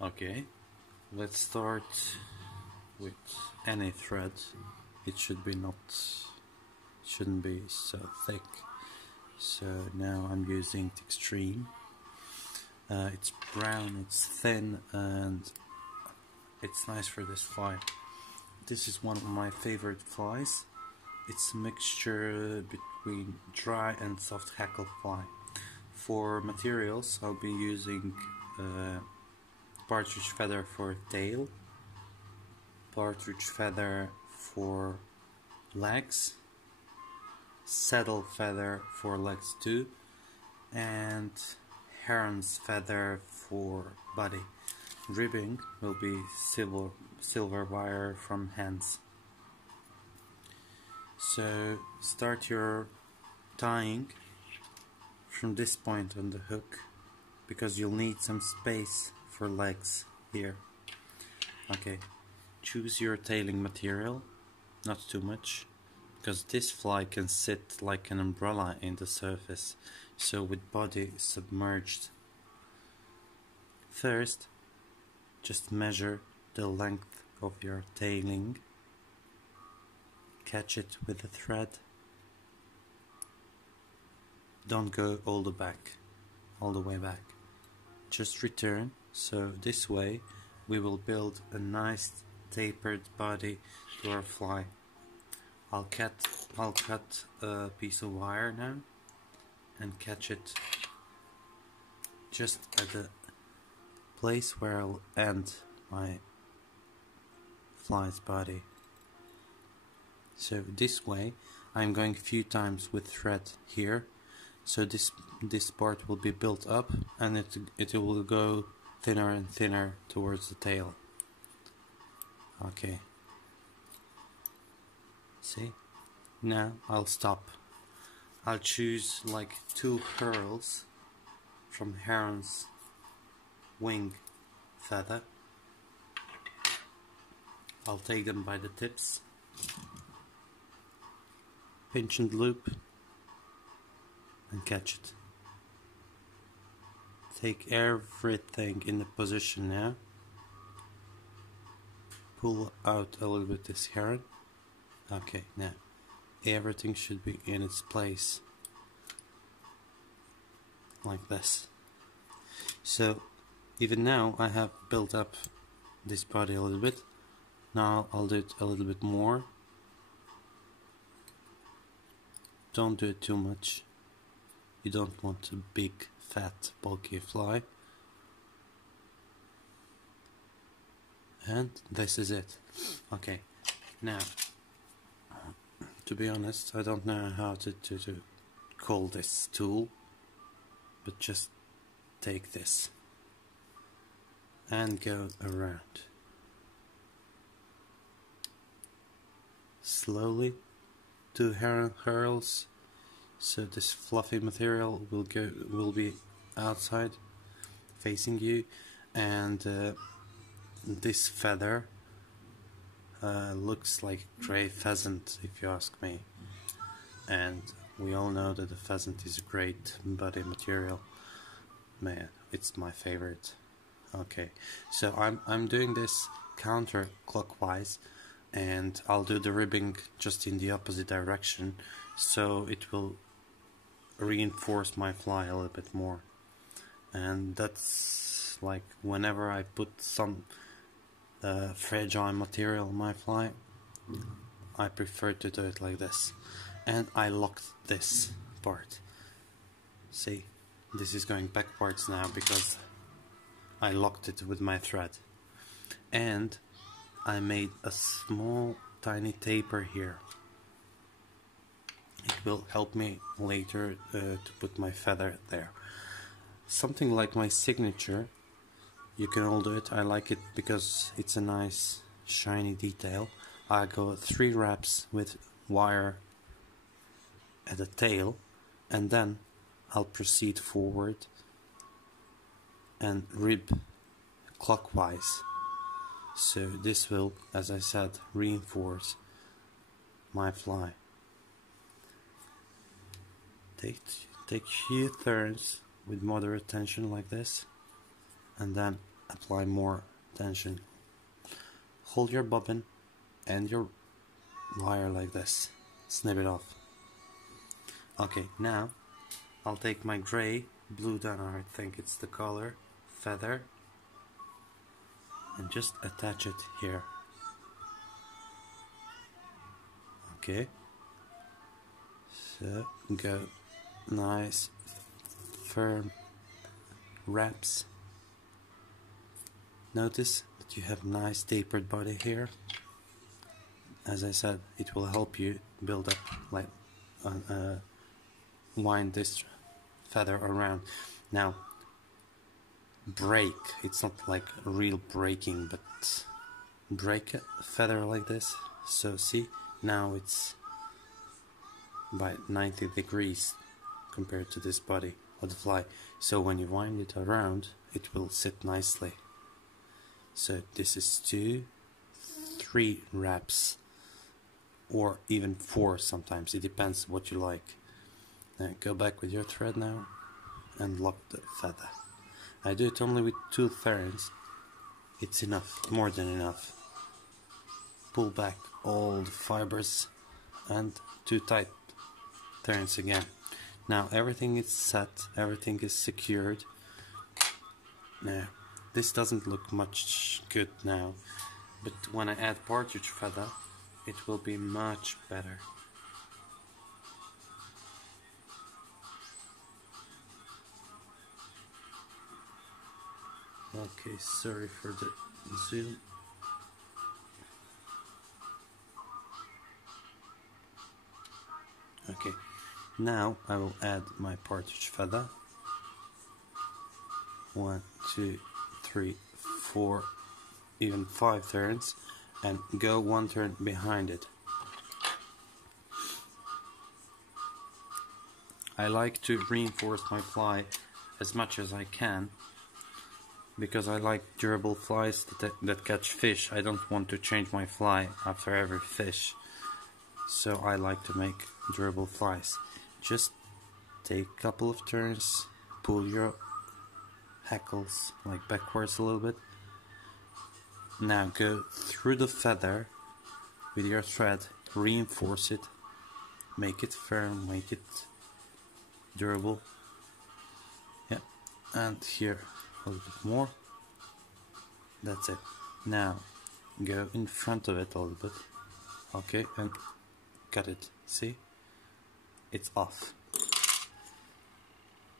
Okay, let's start with any thread. It shouldn't be so thick. So now I'm using the extreme. It's brown, it's thin, and it's nice for this fly. This is one of my favorite flies. It's a mixture between dry and soft hackle fly. For materials, I'll be using partridge feather for tail, partridge feather for legs, saddle feather for legs too, and heron's feather for body. Ribbing will be silver wire from hands. So start your tying from this point on the hook, because you'll need some space for legs here. Okay, choose your tailing material, not too much, because this fly can sit like an umbrella in the surface, so with body submerged. First, just measure the length of your tailing, catch it with a thread. Don't go all the way back. Just return, so this way we will build a nice tapered body to our fly. I'll cut a piece of wire now and catch it just at the place where I'll end my fly's body. So this way I'm going a few times with thread here, so this part will be built up and it will go thinner and thinner towards the tail. Okay, see, now I'll stop. I'll choose like 2 curls from heron's wing feather. I'll take them by the tips, pinch and loop, and catch it. Take everything in the position now. Pull out a little bit this heron. Okay, now everything should be in its place, like this. So even now I have built up this body a little bit. Now I'll do it a little bit more. Don't do it too much. You don't want a big, fat, bulky fly. And this is it. Okay, now, to be honest, I don't know how to call this tool, but just take this and go around. Slowly, 2 heron curls, so this fluffy material will be outside facing you, and this feather looks like grey pheasant, if you ask me, and we all know that the pheasant is a great body material. Man, it's my favorite. Okay, so I'm doing this counterclockwise, and I'll do the ribbing just in the opposite direction, so it will reinforce my fly a little bit more. And that's like whenever I put some fragile material on my fly, I prefer to do it like this. And I locked this part. See, this is going backwards now because I locked it with my thread. And I made a small tiny taper here. It will help me later to put my feather there. Something like my signature. You can all do it. I like it because it's a nice shiny detail. I go 3 wraps with wire at the tail, and then I'll proceed forward and rib clockwise. So this will, as I said, reinforce my fly. Take few turns with moderate tension like this, and then apply more tension. Hold your bobbin and your wire like this. Snip it off. Okay, now I'll take my gray, blue dunner, I think it's the color, feather, and just attach it here. Okay, so go nice firm wraps. Notice that you have nice tapered body here. As I said, it will help you build up, like wind this feather around. Now break, it's not like real breaking, but break a feather like this. So see, now it's by 90 degrees compared to this body of the fly. So when you wind it around, it will sit nicely. So this is 2, 3 wraps, or even 4 sometimes. It depends what you like. Now go back with your thread now and lock the feather. I do it only with 2 turns. It's enough, more than enough. Pull back all the fibers and 2 tight turns again. Now everything is set, everything is secured. Now this doesn't look much good now, but when I add partridge feather, it will be much better. Okay, sorry for the zoom. Okay, now I will add my partridge feather. 1, 2, 3, 4, even 5 turns, and go 1 turn behind it. I like to reinforce my fly as much as I can, because I like durable flies that catch fish. I don't want to change my fly after every fish, so I like to make durable flies. Just take a couple of turns, pull your hackles like backwards a little bit. Now go through the feather with your thread, reinforce it, make it firm, make it durable. Yeah, and here a little bit more. That's it. Now go in front of it a little bit. Okay, and cut it. See? It's off.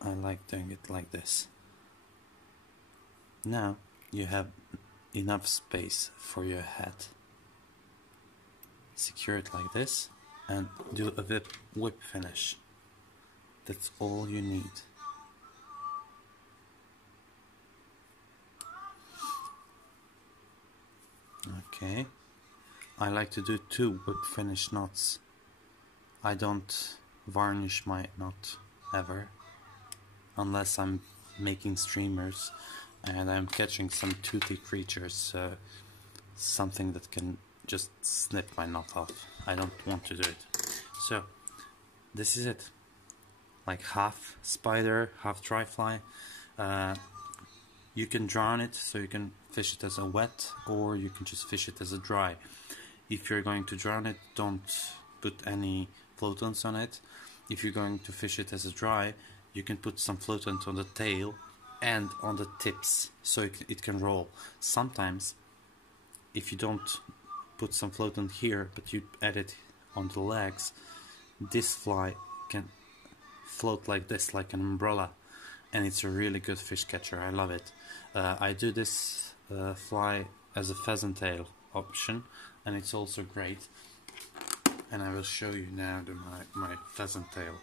I like doing it like this. Now you have enough space for your hat. Secure it like this and do a whip finish. That's all you need. Okay, I like to do 2 whip finish knots. I don't varnish my knot ever, unless I'm making streamers and I'm catching some toothy creatures, something that can just snip my knot off. I don't want to do it. So this is it, like half spider, half dry fly. You can drown it, so you can fish it as a wet, or you can just fish it as a dry. If you're going to drown it, don't put any floatants on it. If you're going to fish it as a dry, you can put some floatant on the tail and on the tips, so it can roll. Sometimes, if you don't put some floatant here, but you add it on the legs, this fly can float like this, like an umbrella, and it's a really good fish catcher. I love it. I do this fly as a pheasant tail option, and it's also great. And I will show you now my pheasant tail.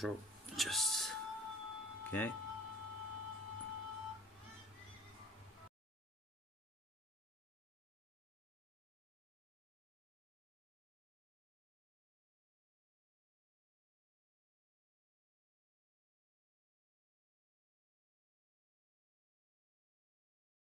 So just okay.